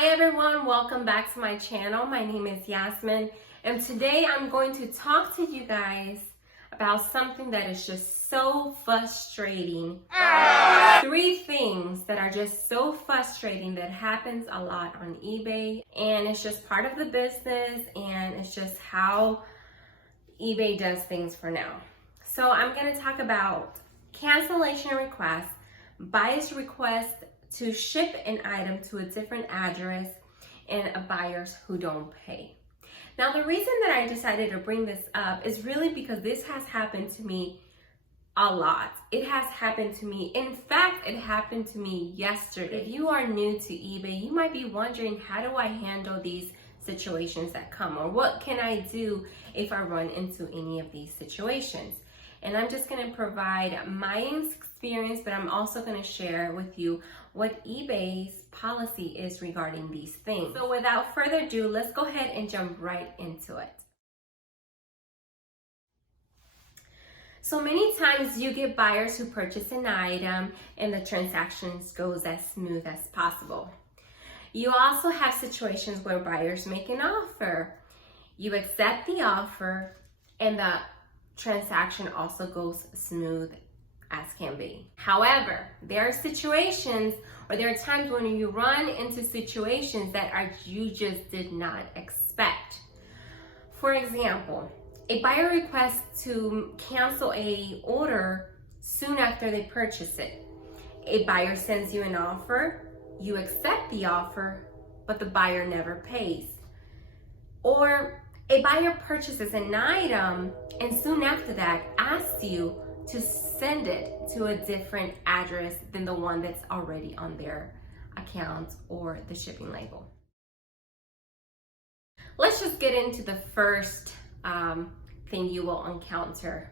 Hi everyone, welcome back to my channel. My name is Yasmin, and today I'm going to talk to you guys about something that is just so frustrating. 3 things that are just so frustrating that happens a lot on eBay, and it's just part of the business, and it's just how eBay does things for now. So I'm going to talk about cancellation requests, buyer's request to ship an item to a different address, and buyers who don't pay. Now, the reason that I decided to bring this up is really because this has happened to me a lot. It has happened to me. In fact, it happened to me yesterday. If you are new to eBay, you might be wondering, how do I handle these situations that come? Or what can I do if I run into any of these situations? And I'm just going to provide my experience, but I'm also going to share with you what eBay's policy is regarding these things. So without further ado, let's go ahead and jump right into it. So many times you get buyers who purchase an item and the transactions goes as smooth as possible. You also have situations where buyers make an offer. You accept the offer and the transaction also goes smooth as can be. However, there are situations or there are times when you run into situations that you just did not expect. For example, a buyer requests to cancel a order soon after they purchase it. A buyer sends you an offer, you accept the offer, but the buyer never pays. Or a buyer purchases an item and soon after that asks you to send it to a different address than the one that's already on their account or the shipping label. Let's just get into the first thing you will encounter.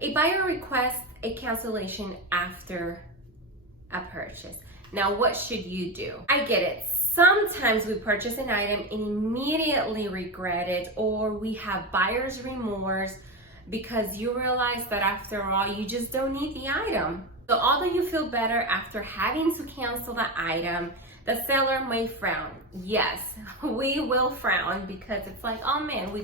A buyer requests a cancellation after a purchase. Now, what should you do? I get it. Sometimes we purchase an item and immediately regret it, or we have buyer's remorse because you realize that after all, you just don't need the item. So although you feel better after having to cancel the item, the seller may frown. Yes, we will frown because it's like, oh man, we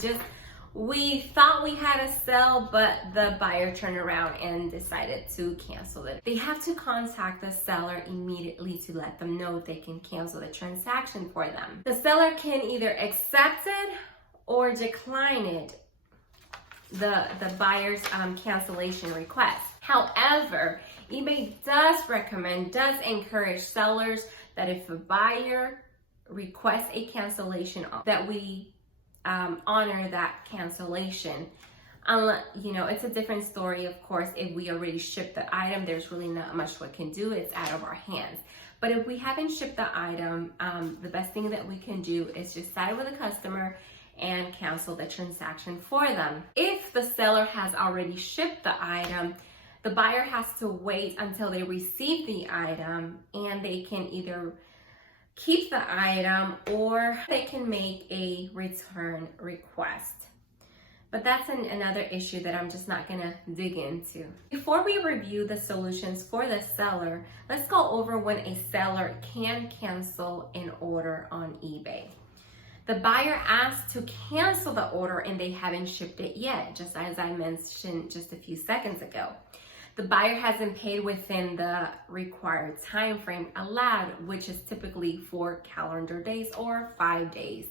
thought we had a sale, but the buyer turned around and decided to cancel it. They have to contact the seller immediately to let them know they can cancel the transaction for them. The seller can either accept it or decline it, the buyer's cancellation request. However, eBay does encourage sellers that if a buyer requests a cancellation, that we honor that cancellation. It's a different story, of course. If we already shipped the item, there's really not much we can do. It's out of our hands. But if we haven't shipped the item, the best thing that we can do is just side with the customer and cancel the transaction for them. If the seller has already shipped the item, the buyer has to wait until they receive the item, and they can either keep the item or they can make a return request. But that's another issue that I'm just not gonna dig into. Before we review the solutions for the seller, let's go over when a seller can cancel an order on eBay. The buyer asks to cancel the order and they haven't shipped it yet, just as I mentioned just a few seconds ago. The buyer hasn't paid within the required time frame allowed, which is typically 4 calendar days or 5 days.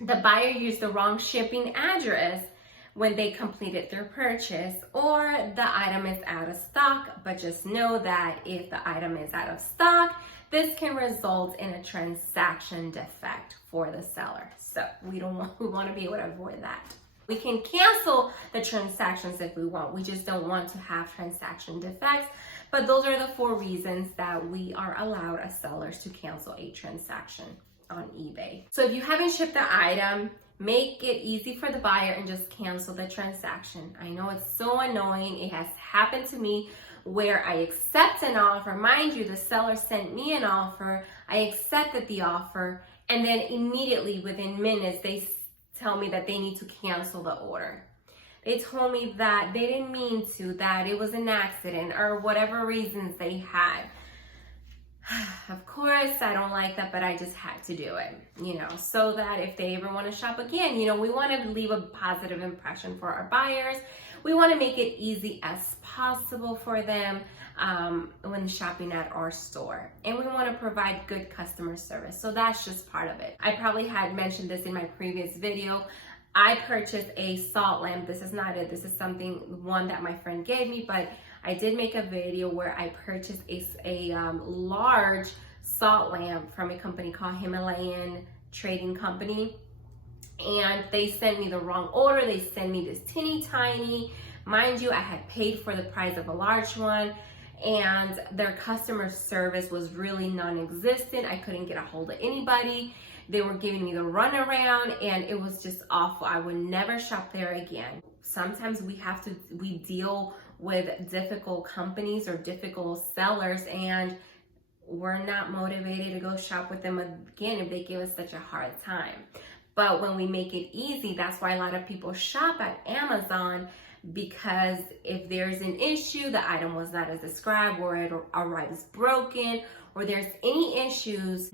The buyer used the wrong shipping address when they completed their purchase, or the item is out of stock, but just know that if the item is out of stock, this can result in a transaction defect for the seller. So we want to be able to avoid that. We can cancel the transactions if we want. We just don't want to have transaction defects. But those are the 4 reasons that we are allowed as sellers to cancel a transaction on eBay. So if you haven't shipped the item, make it easy for the buyer and just cancel the transaction. I know it's so annoying. It has happened to me where I accept an offer. Mind you, the seller sent me an offer. I accepted the offer, and then immediately within minutes, they tell me that they need to cancel the order. They told me that they didn't mean to, that it was an accident or whatever reasons they had. Of course, I don't like that, but I just had to do it, so that if they ever want to shop again, we want to leave a positive impression for our buyers. We want to make it easy as possible for them when shopping at our store. And we want to provide good customer service. So that's just part of it. I probably had mentioned this in my previous video. I purchased a salt lamp. This is not it. This is one that my friend gave me, but I did make a video where I purchased a large salt lamp from a company called Himalayan Trading Company. And they sent me the wrong order. They sent me this teeny tiny. Mind you, I had paid for the price of a large one, and their customer service was really non-existent. I couldn't get a hold of anybody. They were giving me the runaround, and it was just awful. I would never shop there again. Sometimes we deal with difficult companies or difficult sellers, and we're not motivated to go shop with them again if they give us such a hard time. But when we make it easy, that's why a lot of people shop at Amazon, because if there's an issue, the item was not as described, or it arrives broken, or there's any issues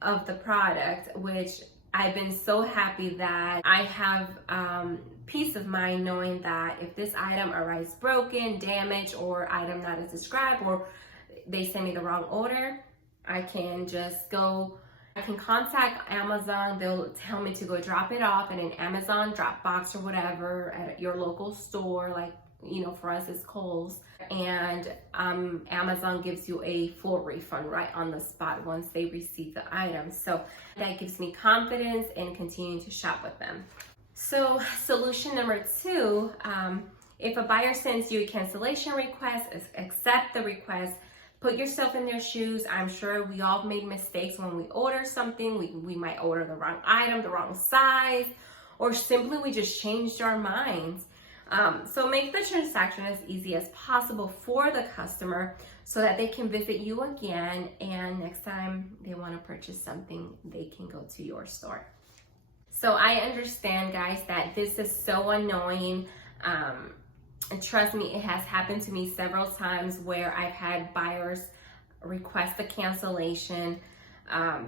of the product, which I've been so happy that I have peace of mind knowing that if this item arrives broken, damaged, or item not as described, or they send me the wrong order, I can contact Amazon. They'll tell me to go drop it off in an Amazon drop box or whatever at your local store, like, for us it's Kohl's. And Amazon gives you a full refund right on the spot once they receive the item. So that gives me confidence in continuing to shop with them. So solution number 2, if a buyer sends you a cancellation request, accept the request. Put yourself in their shoes. I'm sure we all made mistakes when we order something. We might order the wrong item, the wrong size, or simply we just changed our minds. So make the transaction as easy as possible for the customer so that they can visit you again, and next time they want to purchase something, they can go to your store. So I understand, guys, that this is so annoying. And trust me, it has happened to me several times where I've had buyers request a cancellation.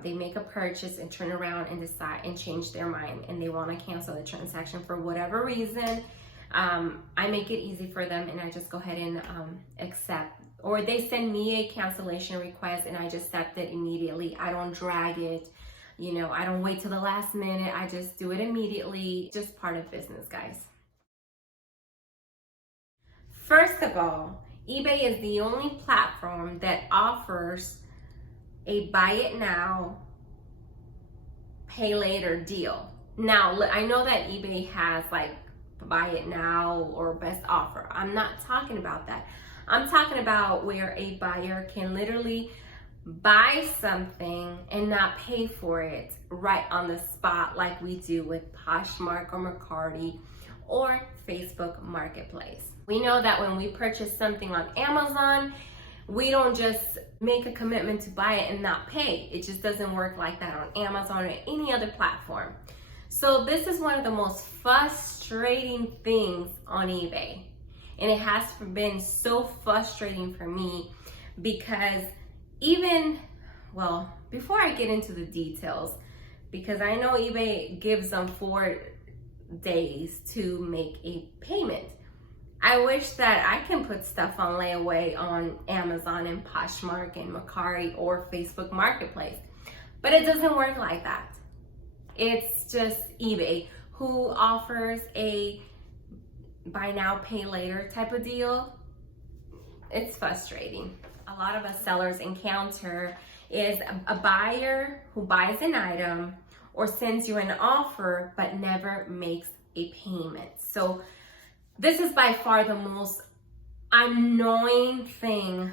They make a purchase and turn around and decide and change their mind, and they want to cancel the transaction for whatever reason. I make it easy for them, and I just go ahead and accept. Or they send me a cancellation request and I just accept it immediately. I don't drag it. I don't wait till the last minute. I just do it immediately. Just part of business, guys. First of all, eBay is the only platform that offers a buy it now, pay later deal. Now, I know that eBay has like buy it now or best offer. I'm not talking about that. I'm talking about where a buyer can literally buy something and not pay for it right on the spot, like we do with Poshmark or Mercari or Facebook Marketplace. We know that when we purchase something on Amazon, we don't just make a commitment to buy it and not pay. It just doesn't work like that on Amazon or any other platform. So this is one of the most frustrating things on eBay. And it has been so frustrating for me because before I get into the details, because I know eBay gives them 4 days to make a payment. I wish that I can put stuff on layaway on Amazon and Poshmark and Mercari or Facebook Marketplace, but it doesn't work like that. It's just eBay who offers a buy now, pay later type of deal. It's frustrating. A lot of us sellers encounter is a buyer who buys an item or sends you an offer but never makes a payment. So this is by far the most annoying thing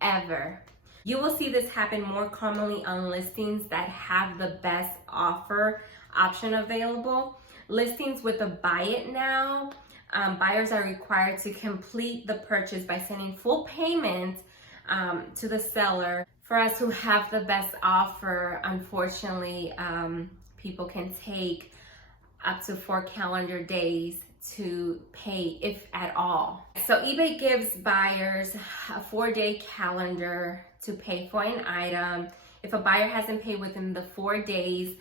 ever. You will see this happen more commonly on listings that have the best offer option available. Listings with a buy it now, buyers are required to complete the purchase by sending full payment to the seller. For us who have the best offer, unfortunately, people can take up to 4 calendar days to pay, if at all. So eBay gives buyers a 4-day calendar to pay for an item. If a buyer hasn't paid within the 4 days,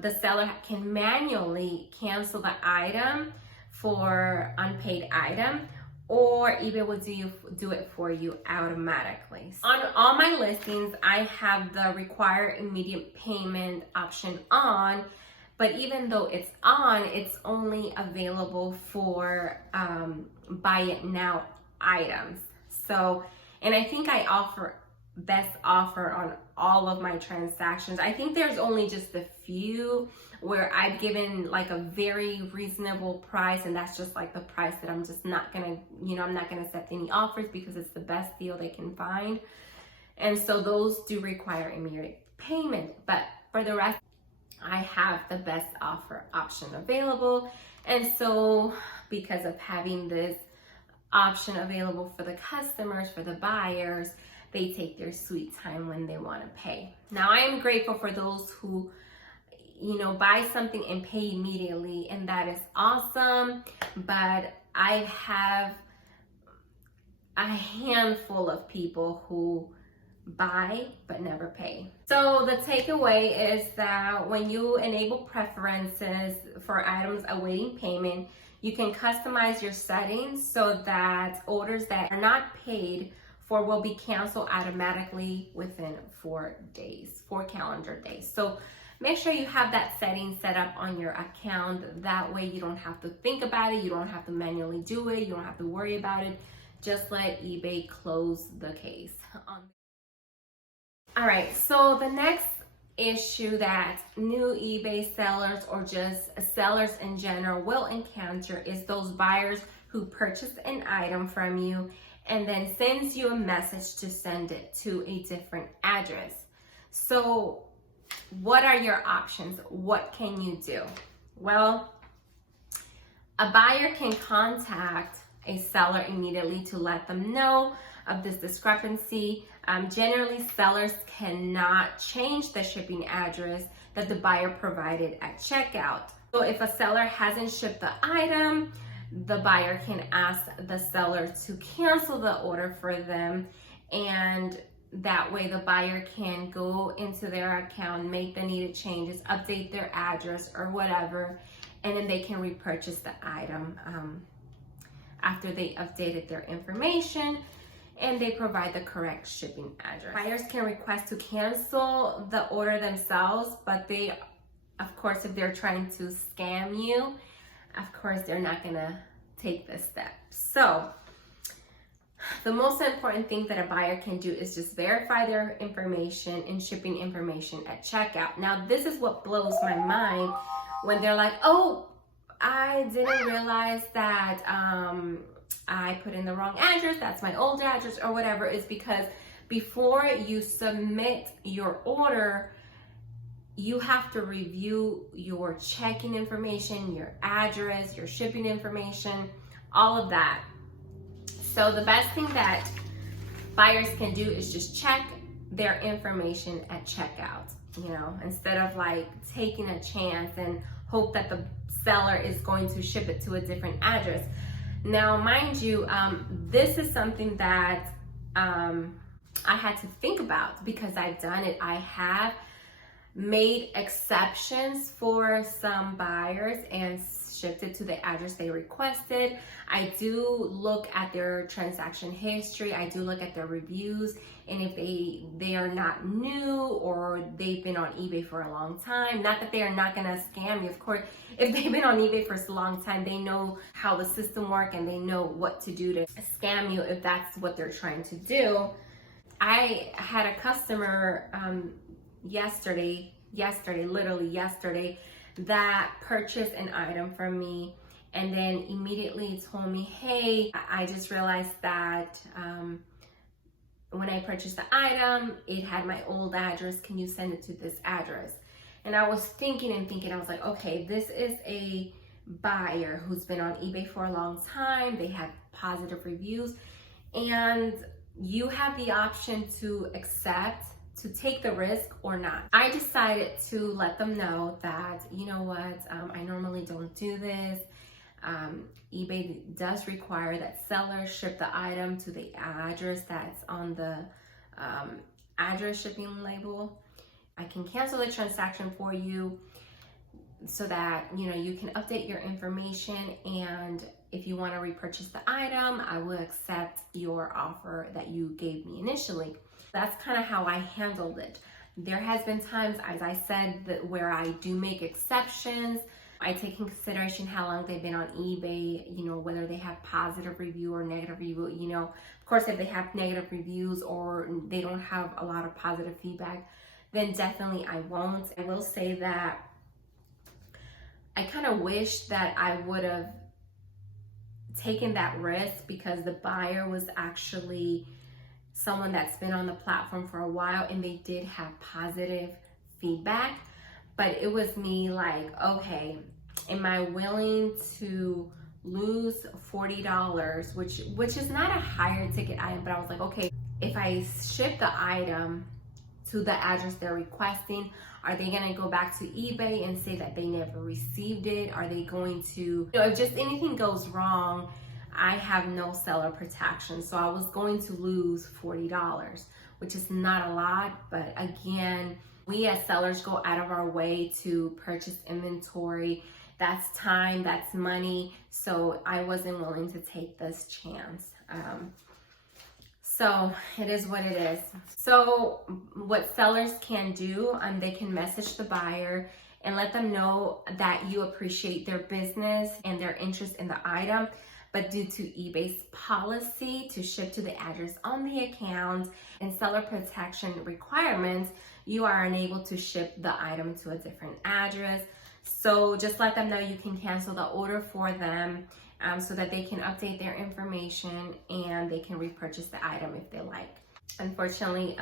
the seller can manually cancel the item for unpaid item, or eBay will do it for you automatically. On all my listings, I have the require immediate payment option on, but even though it's on, it's only available for buy it now items. So, and I think I offer best offer on all of my transactions. I think there's only just a few where I've given like a very reasonable price, and that's just like the price that I'm just not gonna, I'm not gonna accept any offers because it's the best deal they can find. And so those do require immediate payment, but for the rest, I have the best offer option available. And so because of having this option available for the customers, for the buyers, they take their sweet time when they want to pay. Now, I am grateful for those who, buy something and pay immediately, and that is awesome. But I have a handful of people who buy but never pay. So the takeaway is that when you enable preferences for items awaiting payment, you can customize your settings so that orders that are not paid for will be canceled automatically within 4 calendar days. So make sure you have that setting set up on your account. That way you don't have to think about it. You don't have to manually do it. You don't have to worry about it. Just let eBay close the case. All right, so the next issue that new eBay sellers or just sellers in general will encounter is those buyers who purchased an item from you and then sends you a message to send it to a different address. So what are your options? What can you do? Well, a buyer can contact a seller immediately to let them know of this discrepancy. Generally, sellers cannot change the shipping address that the buyer provided at checkout. So if a seller hasn't shipped the item, the buyer can ask the seller to cancel the order for them, and that way the buyer can go into their account, make the needed changes, update their address or whatever, and then they can repurchase the item after they updated their information and they provide the correct shipping address. Buyers can request to cancel the order themselves, but they, of course, if they're trying to scam you, of course, they're not gonna take this step. So the most important thing that a buyer can do is just verify their information and shipping information at checkout. Now, this is what blows my mind when they're like, oh, I didn't realize that I put in the wrong address, that's my old address or whatever. Is because before you submit your order, you have to review your checking information, your address, your shipping information, all of that. So the best thing that buyers can do is just check their information at checkout, instead of like taking a chance and hope that the seller is going to ship it to a different address. Now, mind you, this is something that I had to think about because I've done it. I have made exceptions for some buyers and shipped it to the address they requested. I do look at their transaction history. I do look at their reviews, and if they are not new or they've been on eBay for a long time, not that they are not gonna scam you. Of course, if they've been on eBay for a long time, they know how the system works and they know what to do to scam you if that's what they're trying to do. I had a customer literally yesterday, that purchased an item from me and then immediately told me, hey, I just realized that when I purchased the item, it had my old address. Can you send it to this address? And I was thinking, I was like, okay, this is a buyer who's been on eBay for a long time. They have positive reviews, and you have the option to accept, to take the risk or not. I decided to let them know that, you know what, I normally don't do this. eBay does require that sellers ship the item to the address that's on the address shipping label. I can cancel the transaction for you so that you can update your information, and if you want to repurchase the item, I will accept your offer that you gave me initially. That's kind of how I handled it. There has been times, as I said, that where I do make exceptions. I take in consideration how long they've been on eBay, whether they have positive review or negative review. Of course, if they have negative reviews or they don't have a lot of positive feedback, then definitely I won't. I will say that I kind of wish that I would have taken that risk, because the buyer was actually someone that's been on the platform for a while and they did have positive feedback. But it was me like, okay, am I willing to lose $40, which is not a higher ticket item, but I was like, okay, if I ship the item to the address they're requesting, are they gonna go back to eBay and say that they never received it? Are they going to, if just anything goes wrong, I have no seller protection. So I was going to lose $40, which is not a lot, but again, we as sellers go out of our way to purchase inventory. That's time, that's money. So I wasn't willing to take this chance. So it is what it is. So what sellers can do, they can message the buyer and let them know that you appreciate their business and their interest in the item, but due to eBay's policy to ship to the address on the account and seller protection requirements, you are unable to ship the item to a different address. So just let them know you can cancel the order for them, so that they can update their information and they can repurchase the item if they like. Unfortunately,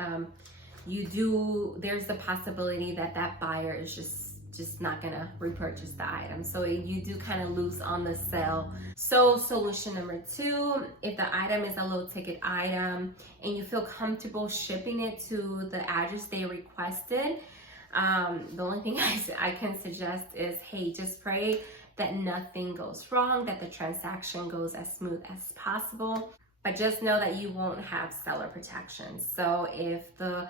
there's the possibility that that buyer is just not gonna repurchase the item. So you do kind of lose on the sale. So solution number 2, if the item is a low ticket item and you feel comfortable shipping it to the address they requested, the only thing I can suggest is, hey, just pray that nothing goes wrong, that the transaction goes as smooth as possible, but just know that you won't have seller protection. So if the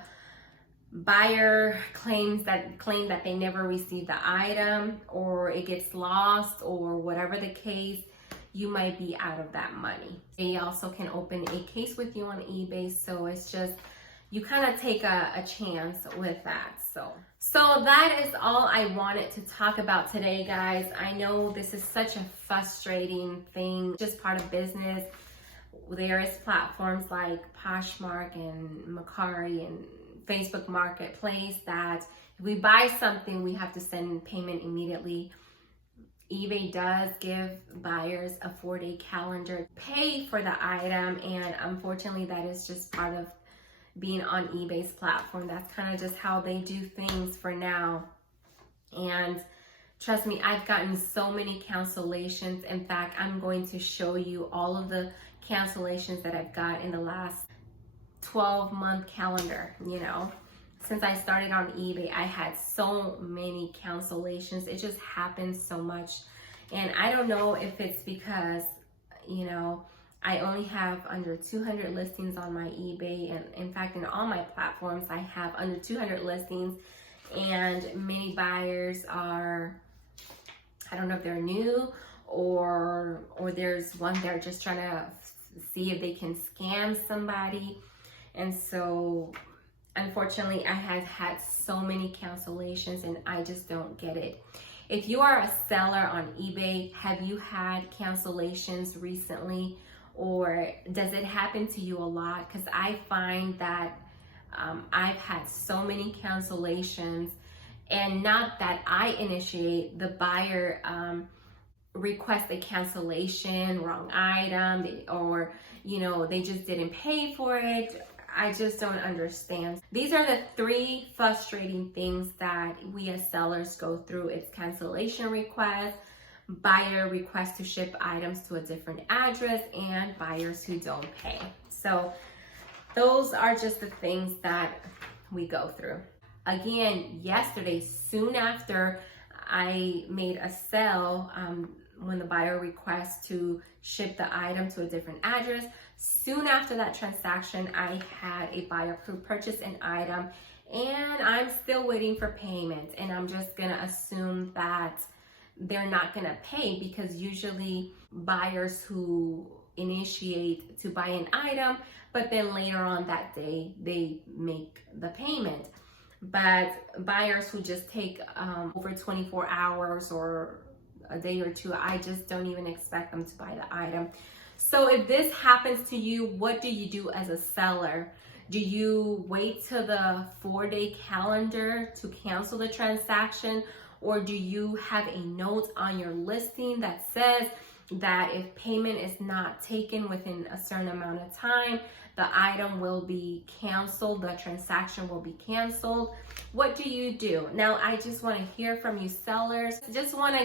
buyer claims that they never received the item, or it gets lost, or whatever the case, you might be out of that money. They also can open a case with you on eBay, so it's just, you kind of take a chance with that. So that is all I wanted to talk about today, guys. I know this is such a frustrating thing, just part of business. There is platforms like Poshmark and Mercari and Facebook Marketplace that if we buy something, we have to send payment immediately. eBay does give buyers a 4-day calendar to pay for the item, and unfortunately that is just part of being on eBay's platform. That's kind of just how they do things for now. And trust me, I've gotten so many cancellations. In fact, I'm going to show you all of the cancellations that I've got in the last 12-month calendar. Since I started on eBay, I had so many cancellations. It just happens so much. And I don't know if it's because, I only have under 200 listings on my eBay, and in fact, in all my platforms, I have under 200 listings, and many buyers are, I don't know if they're new or there's one they're just trying to see if they can scam somebody. And so, unfortunately, I have had so many cancellations, and I just don't get it. If you are a seller on eBay, have you had cancellations recently? Or does it happen to you a lot? Because I find that I've had so many cancellations, and not that I initiate, the buyer request a cancellation, wrong item, or they just didn't pay for it. I just don't understand. These are the 3 frustrating things that we as sellers go through. It's cancellation requests, buyer requests to ship items to a different address, and buyers who don't pay. So those are just the things that we go through. Again, yesterday, soon after I made a sale, when the buyer requests to ship the item to a different address, Soon after that transaction, I had a buyer who purchased an item and I'm still waiting for payment, and I'm just gonna assume that they're not gonna pay, because usually buyers who initiate to buy an item, but then later on that day they make the payment. But buyers who just take over 24 hours or a day or two, I just don't even expect them to buy the item. So if this happens to you, what do you do as a seller? Do you wait till the 4-day calendar to cancel the transaction? Or do you have a note on your listing that says that if payment is not taken within a certain amount of time, the item will be canceled, the transaction will be canceled? What do you do? Now, I just want to hear from you sellers. Just want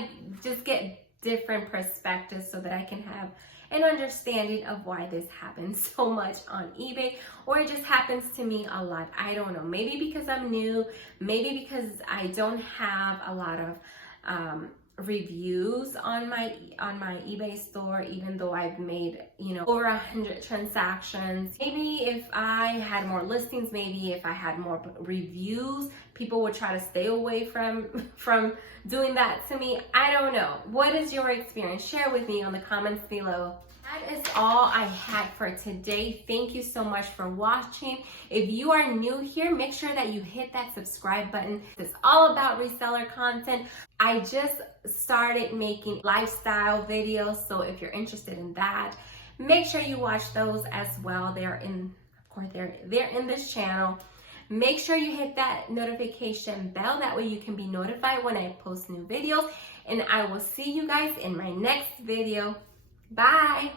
to get different perspectives so that I can have an understanding of why this happens so much on eBay, or it just happens to me a lot. I don't know, maybe because I'm new, maybe because I don't have a lot of reviews on my eBay store, even though I've made, you know, over 100 transactions. Maybe if I had more listings, maybe if I had more reviews, people would try to stay away from doing that to me. I don't know. What is your experience? Share with me on the comments below. That is all I had for today. Thank you so much for watching. If you are new here, make sure that you hit that subscribe button. It's all about reseller content. I just started making lifestyle videos, so if you're interested in that, make sure you watch those as well. They're in this channel. Make sure you hit that notification bell. That way you can be notified when I post new videos. And I will see you guys in my next video. Bye.